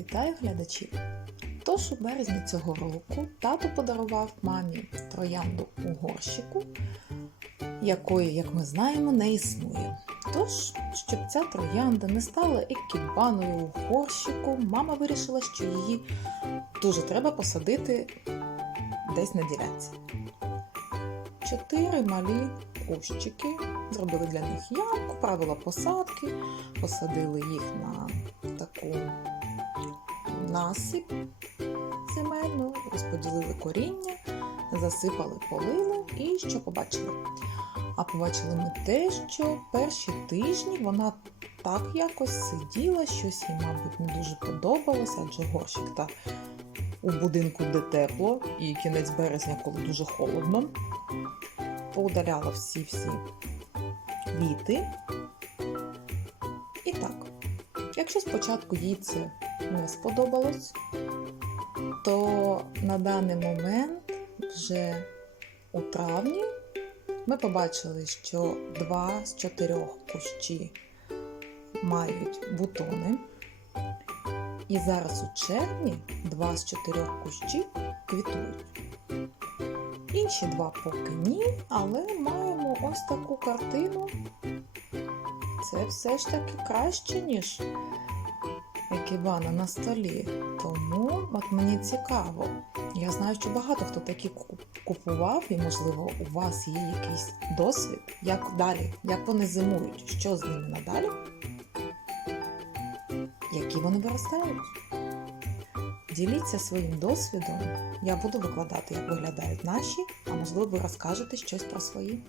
Вітаю глядачів! Тож у березні цього року тато подарував мамі троянду у горщику, якої, як ми знаємо, не існує. Тож, щоб ця троянда не стала екібаною у горщику, мама вирішила, що її дуже треба посадити десь на ділянці. Чотири малі кущики, зробили для них ямку, правила посадки, посадили їх на таку насип земельну, розподілили коріння, засипали, полили і що побачили? А побачили ми те, що перші тижні вона так якось сиділа, щось їй, мабуть, не дуже подобалося, адже горщик та у будинку, де тепло, і кінець березня, коли дуже холодно, поудаляла всі-всі так, якщо спочатку їй це не сподобалось, то на даний момент, вже у травні, ми побачили, що два з чотирьох кущі мають бутони. І зараз у червні два з чотирьох кущів квітують. Інші два поки ні, але маємо ось таку картину. Це все ж таки краще, ніж екібана на столі. Тому от мені цікаво. Я знаю, що багато хто такі купував, і, можливо, у вас є якийсь досвід, як далі, як вони зимують, що з ними надалі, які вони виростають. Діліться своїм досвідом. Я буду викладати, як виглядають наші, а можливо, ви розкажете щось про свої.